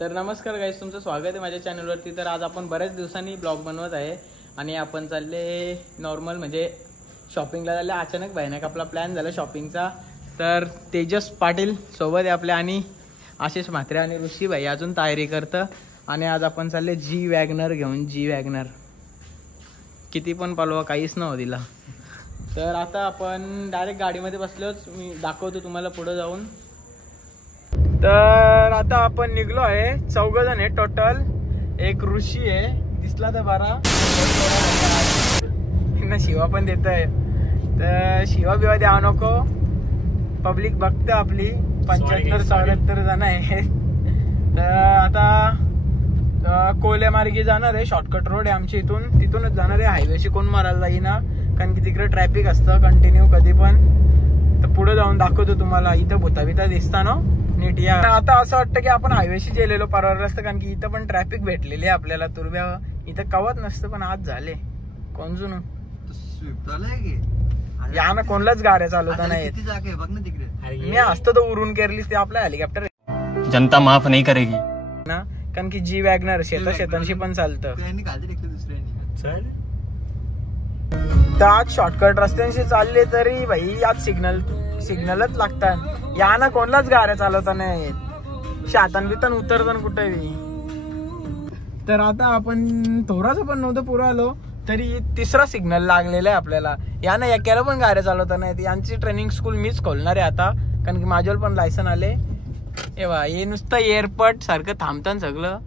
तर नमस्कार गाईस, तुमचं स्वागत आहे माझ्या चॅनलवरती। तर आज आपण बऱ्याच दिवसांनी ब्लॉग बनवत आहे आणि आपण चालले नॉर्मल म्हणजे शॉपिंगला चालले। अचानक भयानक आपला प्लॅन झाला शॉपिंगचा। तर तेजस पाटील सोबत आहे आपल्या आणि आशिष म्हात्रे आणि ऋषी भाई अजून तयारी करतं आणि आज आपण चालले जी वॅगनर घेऊन। जी वॅगनर किती पण पालवा काहीच नव्हतं दिला। तर आता आपण डायरेक्ट गाडीमध्ये बसलोच, मी दाखवतो तुम्हाला पुढे जाऊन। तर आता आपण निघलो आहे, 4 जण आहे टोटल। एक ऋषी आहे, दिसला तर बारा ना, शिवा पण देत आहे। तर शिवा बिवा द्या नको, पब्लिक बघतं आपली 75-74 जण आहे। तर आता कोल्या मार्गी जाणार आहे, शॉर्टकट रोड आहे आमच्या इथून, तिथूनच जाणार आहे। हायवेशी कोण मारायला जाईना, कारण की तिकडे ट्रॅफिक असतं कंटिन्यू कधी पण। तर पुढे जाऊन दाखवतो तुम्हाला, इथं भूताबिता दिसता ना नीट। या आता असं वाटतं की आपण हायवेशी गेलेलो परवडलं असतं, कारण की इथं पण ट्रॅफिक भेटलेली आहे आपल्याला। तुरब्या इथं कवत नसतं, पण आज झाले कोणजून या ना, कोणलाच गाड्या चालवता नाही बघ ना तिकडे। मी असतो तर उरून केरलीस, ते आपला हेलिकॉप्टर जनता माफ नहीं करेगी ना, कारण की जी वॅगनर शेतांशी पण चालतं। तर आज शॉर्टकट रस्त्यांशी चालले तरी भाई आज सिग्नलच लागतात। या ना कोणलाच गाड्या चालवता नाही, शातान बितान उतरताना कुठेही। तर आता आपण थोडासा पण नव्हतं पुढे आलो तरी तिसरा सिग्नल लागलेला आहे आपल्याला। या ना याला पण गाड्या चालवता नाही, यांची ट्रेनिंग स्कूल मीच खोलणार आहे आता, कारण की माझ्यावर पण लायसन आले। हे नुसतं एअरपोर्ट सारखं थांबतं सगळं।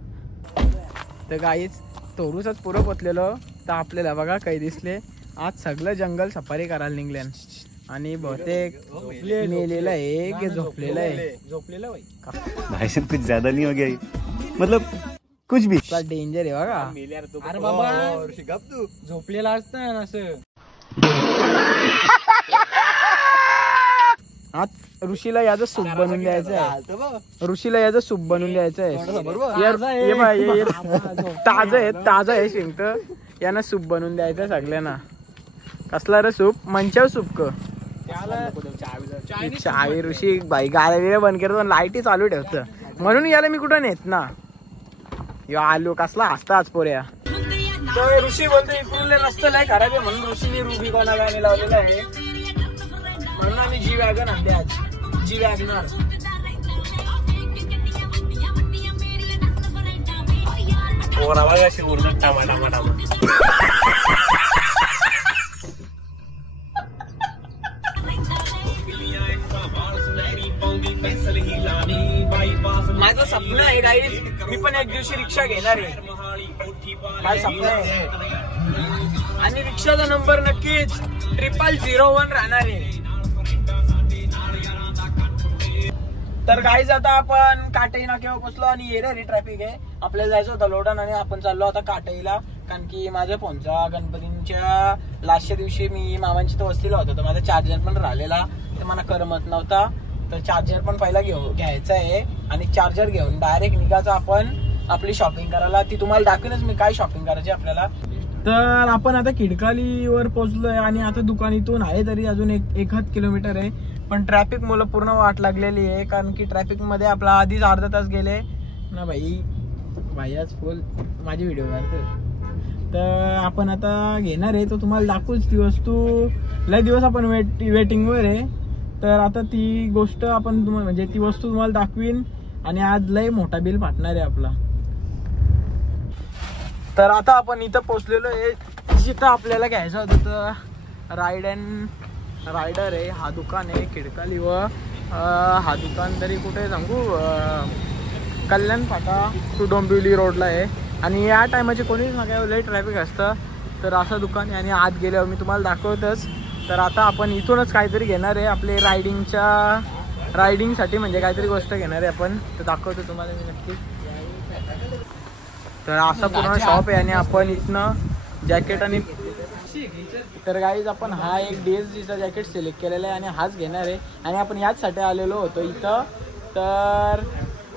तर काहीच थोडूसच पुरं पोचलेलो तर आपल्याला बघा काही दिसले, आज सगळं जंगल सफारी करायला निघले आणि बहुतेक मेलेला आहे की झोपलेला आहे। भाई साहब कुछ ज्यादा नहीं हो गया, मतलब कुछ भी डेंजर आहे बघा। अरे बाबा तू झोपलेला असतं असं। आज ऋषीला याचं सूप बनवून द्यायचं आहे, ऋषीला याचं सूप बनवून द्यायचं आहे। ताजं आहे शिंक, यानं सूप बनवून द्यायचं सगळ्यांना। कसला रे सूप? मंचाव सूप क चावी। ऋषी बाई गाड्या बंद करतो, लाईटी चालू ठेवतं, म्हणून याला मी कुठं नेत ना। यो आलू कसला हसता आज पोऱ्या। तर ऋषी बोलतो इकडून रस्ता नाही खराब आहे, म्हणून ऋषीने रुबी कोणा गाणी लावलेलं आहे, म्हणून आम्ही जी वॅगन आणले आज। जी वॅगनर माझं स्वप्न आहे गाईज, मी पण एक दिवशी रिक्षा घेणार आहे, माझं स्वप्न आहे। आणि रिक्षाचा नंबर नक्कीच 0001 राहणार आहे। तर गाईज आता आपण काटई नाक्यावर पोहोचलो आणि येणारी ट्रॅफिक आहे। आपल्याला जायचं होतं लोडन आणि आपण चाललो आता काटईला, कारण की माझ्या फोनचा गणपतींच्या लास्टच्या दिवशी मी मामांची तो वसलेला होता, तर माझा चार्जर पण राहिलेला, ते मला करमत नव्हता। तर चार्जर पण पहिला घ्यायचा आहे आणि चार्जर घेऊन डायरेक्ट निघायचं आपण आपली शॉपिंग करायला। ती तुम्हाला दाखवेनच मी काय शॉपिंग करायची आपल्याला। तर आपण आता खिडकालीवर पोहोचलोय आणि आता दुकानीतून आहे तरी अजून 1 किलोमीटर आहे, पण ट्रॅफिक मुलं पूर्ण वाट लागलेली आहे, कारण की ट्रॅफिक मध्ये आपला आधीच अर्धा तास गेले ना भाई आज फुल माझी व्हिडिओ करते। तर आपण आता घेणार आहे, तो तुम्हाला दाखवूच ती वस्तू। लय दिवस आपण वेटिंगवर आहे, तर आता ती गोष्ट आपण म्हणजे ती वस्तू तुम्हाला दाखवीन आणि आज लय मोठा बिल फाटणार आहे आपला। तर आता आपण इथं पोहोचलेलो आहे जिथं आपल्याला घ्यायचं होतं, तर रायडर आहे हा दुकान आहे खिडकाली। व हा दुकान तरी कुठे सांगू, कल्याण फाटा टू डोंबिवली रोडला आहे आणि या टायमाचे कोणीच ना लय ट्रॅफिक असतं। तर असं दुकान आहे आणि आत गेल्यावर मी तुम्हाला दाखवतच। तर आता आपण इथूनच काहीतरी घेणार आहे आपले रायडिंगसाठी, म्हणजे काहीतरी गोष्ट घेणार आहे आपण, तर दाखवतो तुम्हाला मी नक्की। तर असं पूर्ण शॉप आहे आणि आपण इथनं जॅकेट आणि तर गाईज आपण हा एक DSGचा जॅकेट सिलेक्ट केलेला आहे आणि हाच घेणार आहे आणि आपण याचसाठी आलेलो होतो इथं। तर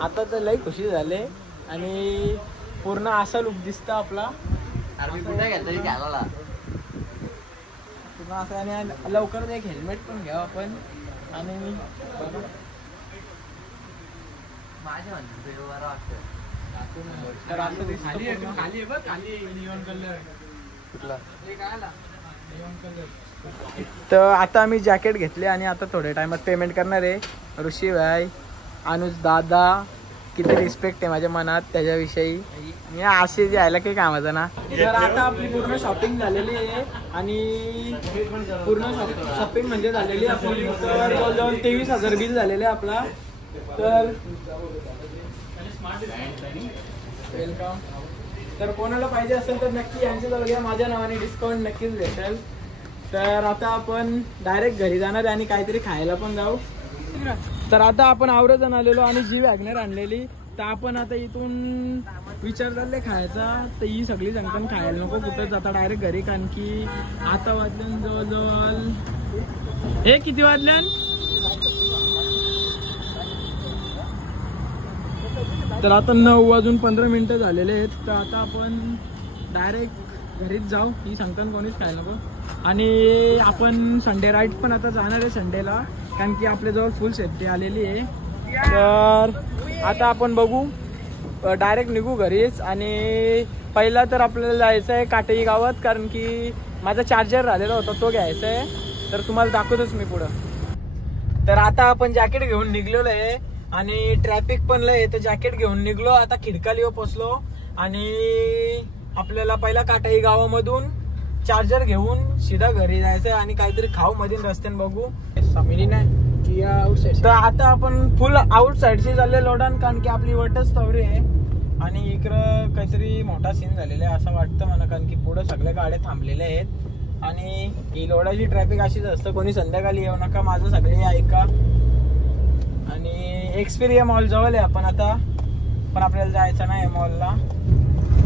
आता तर लई खुशी झाले आणि पूर्ण असा लुक दिसतं आपला पूर्ण असं। आणि लवकरच एक हेल्मेट पण घ्यावं आपण आणि तर असं दिसतं खाली कुठला. तर आता आम्ही जॅकेट घेतले आणि आता थोड्या टाइमात पेमेंट करणार आहे. ऋषी भाई, अनुज दादा, किती रिस्पेक्ट आहे माझ्या मनात त्याच्याविषयी. मी असे जायला काही कामाचं ना. तर आता आपली पूर्ण शॉपिंग झालेली आहे आणि पूर्ण शॉपिंग म्हणजे झालेली आपली. तर जवळजवळ 23,000 बिल झालेलं आहे आपला. तर वेलकम. तर कोणाला पाहिजे असेल तर नक्की यांच्याजवळ या, माझ्या नावाने डिस्काउंट नक्कीच भेटेल. तर आता आपण डायरेक्ट घरी जाणार आहे आणि काहीतरी खायला पण जाऊ. तर आता आपण आवरजण आलेलो आणि जी वॅगनर आणलेली. तर आपण आता इथून विचार चालले खायचा. तर ही सगळी जंगण खायला नको कुठं जाता, डायरेक्ट घरी. कारण की आता वाजल्यान जवळजवळ हे किती वाजल्यान. तर आता 9:15 झालेले आहेत. तर आता आपण डायरेक्ट घरीच जाऊ. ही सांगताना कोणीच खायला नको. आणि आपण संडे राईड पण आता जाणार आहे संडेला, कारण की आपल्याजवळ फुल सेफ्टी आलेली आहे. तर आता आपण बघू, डायरेक्ट निघू घरीच. आणि पहिला तर आपल्याला जायचं आहे काटेई गावात, कारण की माझा चार्जर राहिलेला होता तो घ्यायचा आहे. तर तुम्हाला दाखवतोच मी पुढं. तर आता आपण जॅकेट घेऊन निघलेलो आहे आणि ट्रॅफिक पण लय, तर जॅकेट घेऊन निघलो. आता खिडकालीवर पोचलो आणि आपल्याला पहिला काटाई गावामधून चार्जर घेऊन सीधा घरी जायचंय आणि काहीतरी खाऊ मधील रस्त्याने बघू. तर आता आपण फुल आउट साईडची चालले लोडान, कारण की आपली वटच तवरी आहे आणि इकडं काहीतरी मोठा सीन झालेला आहे असं वाटतं मला, कारण की पुढे सगळ्या गाड्या थांबलेल्या आहेत. आणि ही लोडाची ट्रॅफिक अशीच असतं. कोणी संध्याकाळी येऊ नका, माझं सगळे ऐका. आणि एक्सपिरिया मॉल जवळ आहे आपण आता, पण आपल्याला जायचं नाही मॉलला.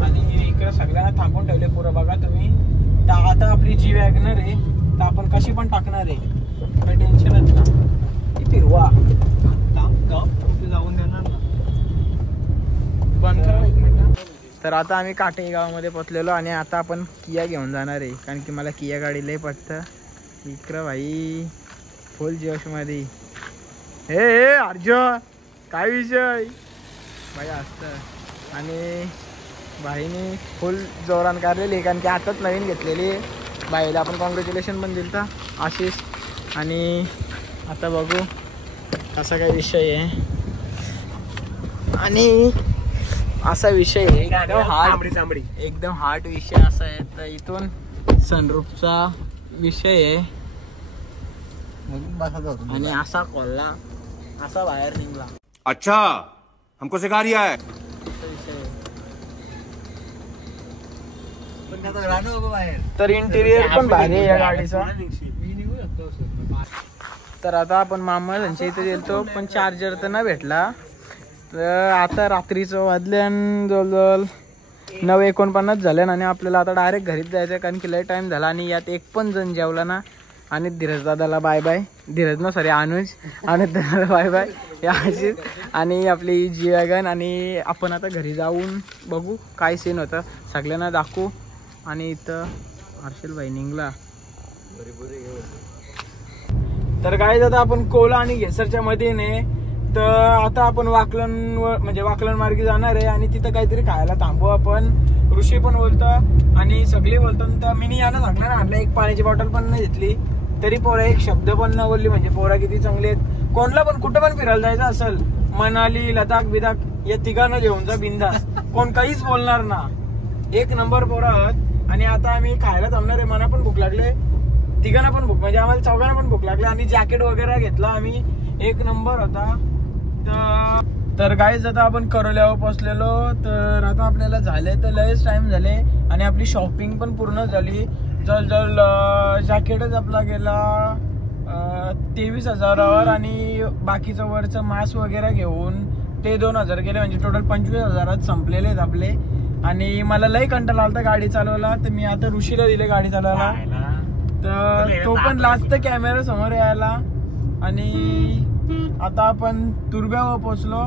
आणि इकडे सगळ्यांना थांबून ठेवले पुरं बघा तुम्ही. तर आता आपली जी वॅगनर आहे तर आपण कशी पण टाकणार आहे, काही टेन्शनच ना. फिरवा जाऊन देणार ना, बंद करा 1 मिनिट. तर आता आम्ही काटेई गावामध्ये पोचलेलो आणि आता आपण किया घेऊन जाणार आहे, कारण की मला किया गाडी लय पटतं. इकडं भाई फुल जोशमध्ये. हे अर्ज काय विषय भाई असतं. आणि भाईनी फुल जोरान काढलेली, कारण की आताच नवीन घेतलेली आहे. भाईला आपण कॉंग्रॅच्युलेशन पण दिलं तर आशिष. आणि आता बघू असा काय विषय आहे. आणि असा विषय आहे एकदम हार्ड विषय असा आहे. तर इथून सनरूफचा विषय आहे आणि असा खोलला, असा बाहेर निघला. अच्छा हमको सिखा रिया है. तर इंटिरियर पण भारी आहे या गाडीचा. तर आता आपण मामा त्यांच्या इथे गेलतो, पण चार्जर तर नाही भेटला. तर आता रात्रीचं वाजल्यान जवळजवळ 9:49 झाल्या आणि आपल्याला आता डायरेक्ट घरीच जायचं, कारण की लय टाइम झाला. आणि यात एक पण जण जेवला ना. आणि धीरज दादाला बाय बाय. धीरज ना सॉरी अनुज दादाला बाय बाय या अशीच. आणि आपली जी वॅगन. आणि आपण आता घरी जाऊन बघू काय सीन होतं, सगळ्यांना दाखवू. आणि इथं हर्षल भाई निघला. तर काय आता आपण कोला आणि घेसरच्या मध्ये ने. तर आता आपण वाकलन म्हणजे वाकलन मार्गी जाणार आहे आणि तिथं काहीतरी खायला थांबू आपण. ऋषी पण बोलतं आणि सगळे बोलतात. तर मी यानं सांगणार ना, म्हटलं एक पाण्याची बॉटल पण नाही घेतली तरी पोरा एक शब्द पण न बोलली. म्हणजे पोरा किती चांगले आहेत. कोणला पण कुठं पण फिरायला जायचं असेल, मनाली लदाख बिदाख, या तिघांना घेऊन जा बिंदास, कोण काहीच बोलणार ना. 1 नंबर पोरा आहात. आणि आता आम्ही खायला थांबणार आहे. मला पण भूक लागले, तिघांना पण भूक, म्हणजे आम्हाला चौघांना पण भूक लागली. आणि जॅकेट वगैरे घेतला आम्ही, 1 नंबर होता. तर गाईज आता आपण करोल्यावर पोचलेलो. तर आता आपल्याला झाले तर लयच टाइम झाले आणि आपली शॉपिंग पण पूर्ण झाली. जवळजवळ जॅकेटच आपला गेला 23,000वर आणि बाकीचं वरचं मास्क वगैरे घेऊन ते 2,000 गेले. म्हणजे टोटल 25,000 संपलेले आहेत आपले. आणि मला लय कंटाळा आलता गाडी चालवायला. तर मी आता ऋषीला दिले गाडी चालवायला. तर तो पण लास्ट कॅमेरा समोर यायला. आणि आता आपण तुर्ब्यावर पोचलो.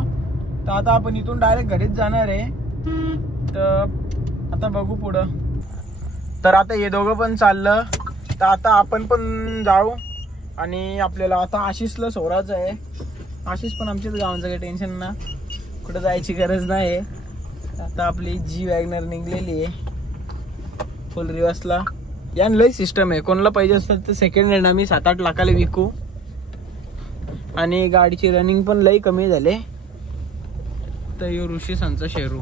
तर आता आपण इथून डायरेक्ट घरीच जाणार आहे. तर आता बघू पुढं. तर आता हे दोघं पण चाललं. तर आता आपण पण जाऊ. आणि आपल्याला आता आशिषला सोडायचं आहे. आशिष पण आमच्याच गावांचं काही टेन्शन ना, कुठं जायची गरज नाही. आता आपली जी वॅगनर निघलेली आहे फुल रिवर्सला. यान लय सिस्टम आहे, कोणाला पाहिजे असतात तर सेकंड हँड आम्ही 7-8 लाखाला विकू. आणि गाडीची रनिंग पण लय कमी झाले. तर यो ऋषी संचा शेरू.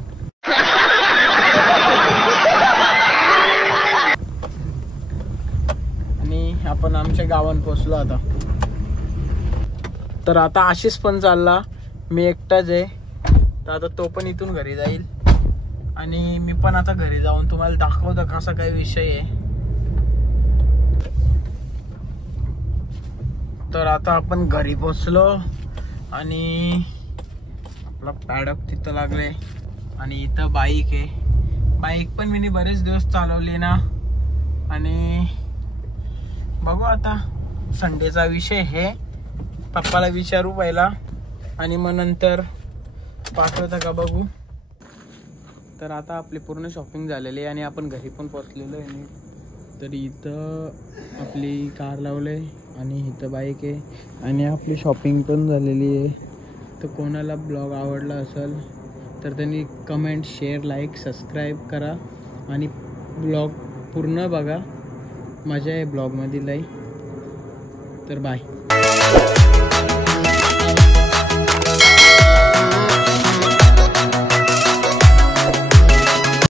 आणि आपण आमच्या गावात पोहोचलो आता. तर आता आशिष पण चालला, मी एकटाच आहे. तर आता तो पण इथून घरी जाईल आणि मी पण आता घरी जाऊन तुम्हाला दाखवतो कसा काय विषय आहे. तर आता आपण घरी पोचलो आणि आपला पॅडक तिथं लागले आणि इथं बाईक आहे. बाईक पण मी बरेच दिवस चालवली ना. आणि बघू आता संडेचा विषय हे पप्पाला विचारू पहिला आणि मग नंतर पाठवता का बघू. तर आता आपली पूर्ण शॉपिंग झालेली आहे आणि आपण घरी पण पोचलेलो आहे. तर इथं आपली कार लावले आणि इथं बाईक आहे आणि आपली शॉपिंग पण झालेली आहे. तर कोणाला ब्लॉग आवडला असेल तर त्यांनी कमेंट, शेअर, लाईक, सबस्क्राईब करा आणि ब्लॉग पूर्ण बघा. मजा आहे ब्लॉगमध्ये लई. तर बाय.